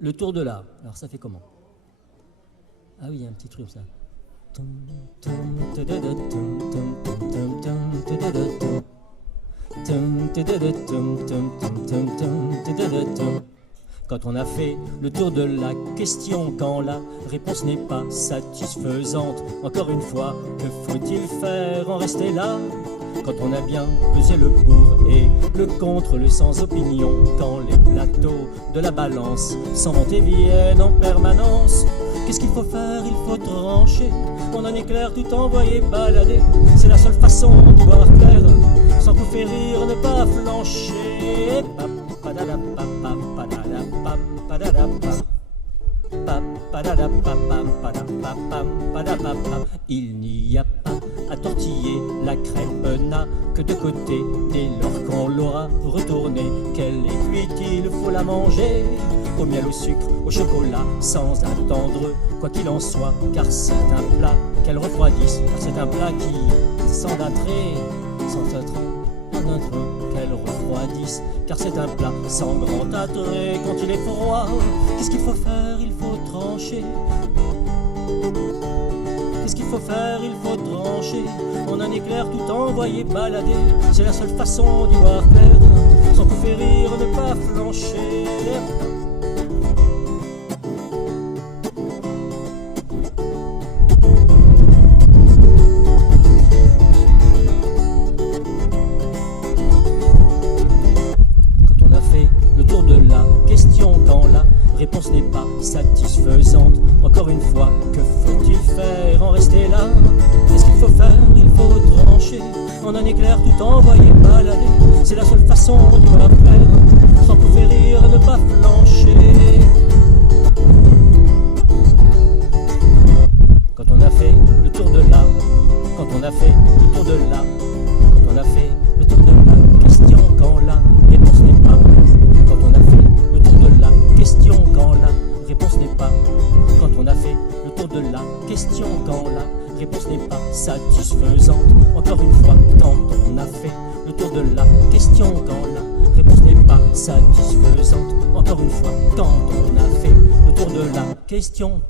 le tour de la. Alors ça fait comment? Ah oui, il y a un petit truc comme ça. Quand on a fait le tour de la question, quand la réponse n'est pas satisfaisante, encore une fois, que faut-il faire, en rester là? Quand on a bien pesé le pour et le contre, le sans opinion, quand les plateaux de la balance s'en vont et viennent en permanence, qu'est-ce qu'il faut faire? Il faut trancher, on en éclaire tout envoyé balader. C'est la seule façon de voir clair, sans coup faire rire, ne pas flancher. Il n'y a pas à tortiller, la crêpe n'a que deux côtés. Dès lors qu'on l'aura retournée, qu'elle est cuite, il faut la manger. Au miel, au sucre, au chocolat, sans attendre quoi qu'il en soit, car c'est un plat qu'elle refroidisse, car c'est un plat qui, sans attrait, qu'elle refroidisse, car c'est un plat sans grand attrait quand il est froid. Qu'est-ce qu'il faut faire? Il faut trancher. Qu'est-ce qu'il faut faire? Il faut trancher. On en éclaire tout envoyé balader. C'est la seule façon d'y voir clair, sans coup faire rire, ne pas flancher. Quand la réponse n'est pas satisfaisante, encore une fois, que faut-il faire? En rester là? Qu'est-ce qu'il faut faire? Il faut trancher. On en éclaire tout envoyé balader. C'est la seule façon d'y voir clair, sans coup faire rire, ne pas flancher. Quand on a fait le tour de là, quand on a fait le tour de là, quand on a fait le tour de la question, quand la réponse n'est pas, quand on a fait le tour de la question, quand la réponse n'est pas, quand on a fait le tour de la question, quand la réponse n'est pas satisfaisante, encore une fois, quand on a fait le tour de la question, quand la réponse n'est pas satisfaisante, encore une fois, quand on a fait le tour de la question.